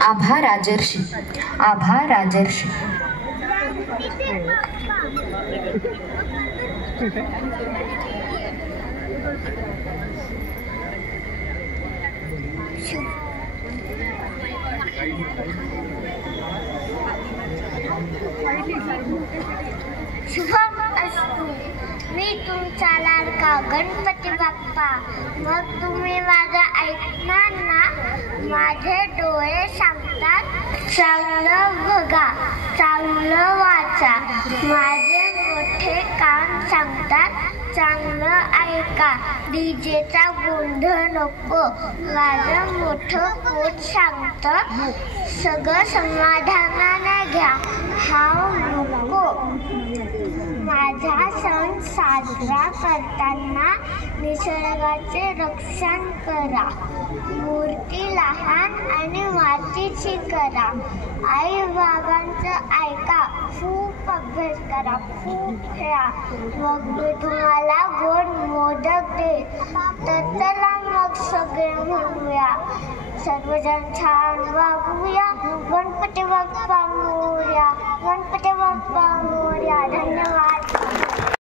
आभा राजर्षी, आभा राजर्षी. शुभम असतो. मी तुमचा लाडका गणपती बाप्पा. मग तुम्ही माझं ऐकणार ना? माझे डोळे सांगतात चांगलं बघा, चांगलं वाचा. माझे मोठे कान सांगतात चांगलं ऐका. डीजेचा गोंधळ नको. माझं मोठं पोट सांगतं सगळं समाधानाने घ्या. हाव नको. माझा सण साजरा करताना निसर्गाचे रक्षण करा. मूर्ती लहान आणि मातीची करा. आई बाबांचं ऐका. खूप अभ्यास करा, खूप खेळा. मग मी तुम्हाला गोड मोदक दे. तर चला मग सगळे म्हणूया सर्वजण छान वागूया. गणपती बाप्पा मोरया, गणपती बाप्पा मोरया. धन्यवाद.